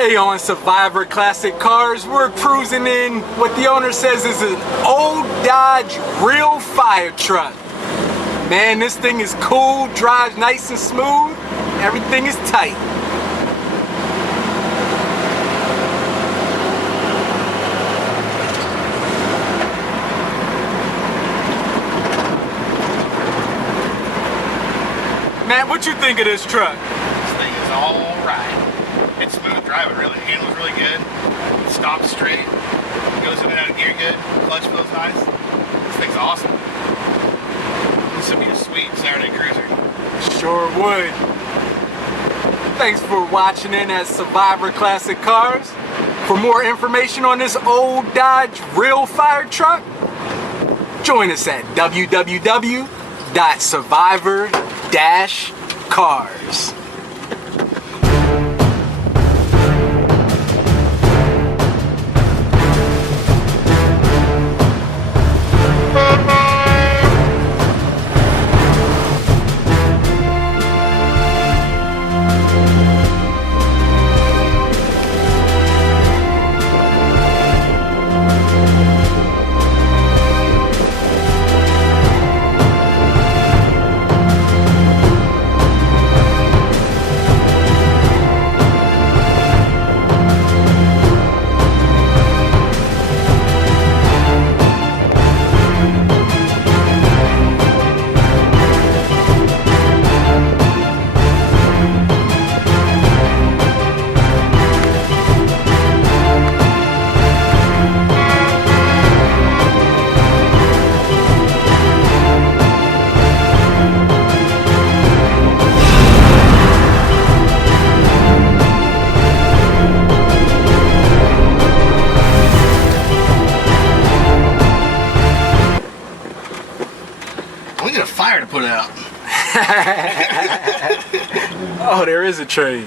Today on Survivor Classic Cars, we're cruising in what the owner says is an old Dodge real fire truck. Man, this thing is cool, drives nice and smooth, everything is tight. Matt, what you think of this truck? This thing is all right. It's smooth driving, really. It handles really good. It stops straight. It goes in and out of gear good. Clutch feels nice. This thing's awesome. This would be a sweet Saturday cruiser. Sure would. Thanks for watching in at Survivor Classic Cars. For more information on this old Dodge real fire truck, join us at www.survivor-cars. We got a fire to put out. Oh, there is a train.